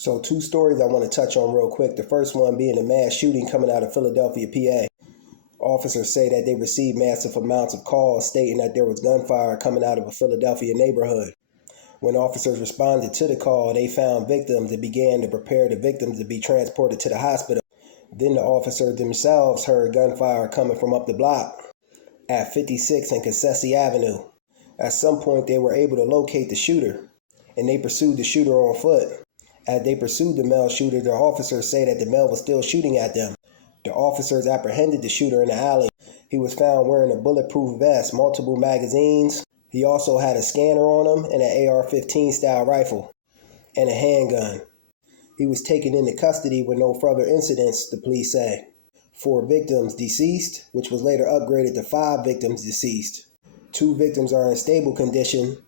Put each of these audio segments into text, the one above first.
So two stories I want to touch on real quick. The first one being a mass shooting coming out of Philadelphia, PA. Officers say that they received massive amounts of calls stating that there was gunfire coming out of a Philadelphia neighborhood. When officers responded to the call, they found victims and began to prepare the victims to be transported to the hospital. Then the officers themselves heard gunfire coming from up the block at 56 and Concessi Avenue. At some point, they were able to locate the shooter, and they pursued the shooter on foot. As they pursued the male shooter, the officers say that the male was still shooting at them. The officers apprehended the shooter in the alley. He was found wearing a bulletproof vest, multiple magazines. He also had a scanner on him and an AR-15 style rifle and a handgun. He was taken into custody with no further incidents, the police say. 4 victims deceased, which was later upgraded to 5 victims deceased. 2 victims are in stable condition.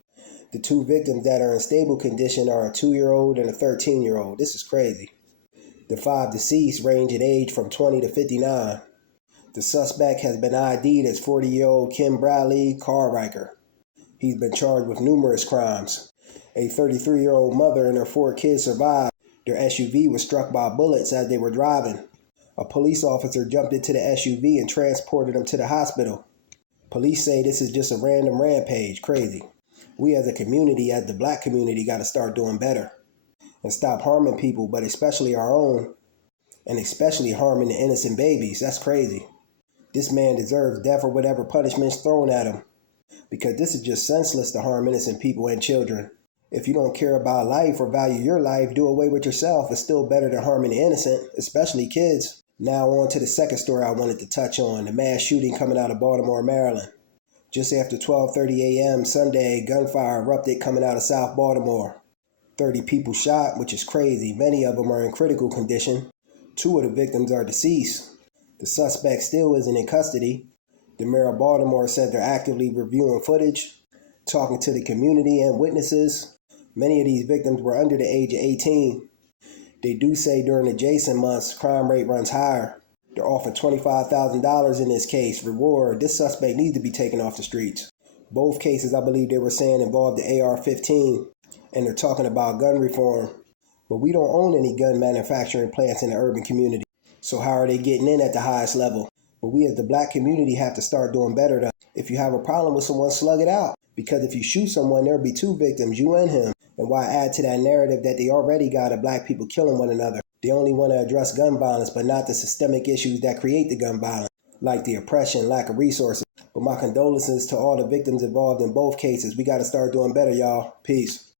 The 2 victims that are in stable condition are a 2-year-old and a 13-year-old. This is crazy. The 5 deceased range in age from 20 to 59. The suspect has been ID'd as 40-year-old Kim Bradley Carriker. He's been charged with numerous crimes. A 33-year-old mother and her 4 kids survived. Their SUV was struck by bullets as they were driving. A police officer jumped into the SUV and transported them to the hospital. Police say this is just a random rampage. Crazy. We as a community, as the black community, got to start doing better and stop harming people, but especially our own, and especially harming the innocent babies. That's crazy. This man deserves death or whatever punishment's thrown at him, because this is just senseless to harm innocent people and children. If you don't care about life or value your life, do away with yourself. It's still better than harming the innocent, especially kids. Now on to the second story I wanted to touch on, the mass shooting coming out of Baltimore, Maryland. Just after 12:30 a.m. Sunday, gunfire erupted coming out of South Baltimore. 30 people shot, which is crazy. Many of them are in critical condition. 2 of the victims are deceased. The suspect still isn't in custody. The mayor of Baltimore said they're actively reviewing footage, talking to the community and witnesses. Many of these victims were under the age of 18. They do say during adjacent months, crime rate runs higher. They're offering $25,000 in this case. Reward. This suspect needs to be taken off the streets. Both cases, I believe they were saying, involved the AR-15, and they're talking about gun reform. But we don't own any gun manufacturing plants in the urban community. So how are they getting in at the highest level? But we as the black community have to start doing better though. If you have a problem with someone, slug it out. Because if you shoot someone, there'll be 2 victims, you and him. And why add to that narrative that they already got of black people killing one another? They only want to address gun violence, but not the systemic issues that create the gun violence, like the oppression, lack of resources. But my condolences to all the victims involved in both cases. We got to start doing better, y'all. Peace.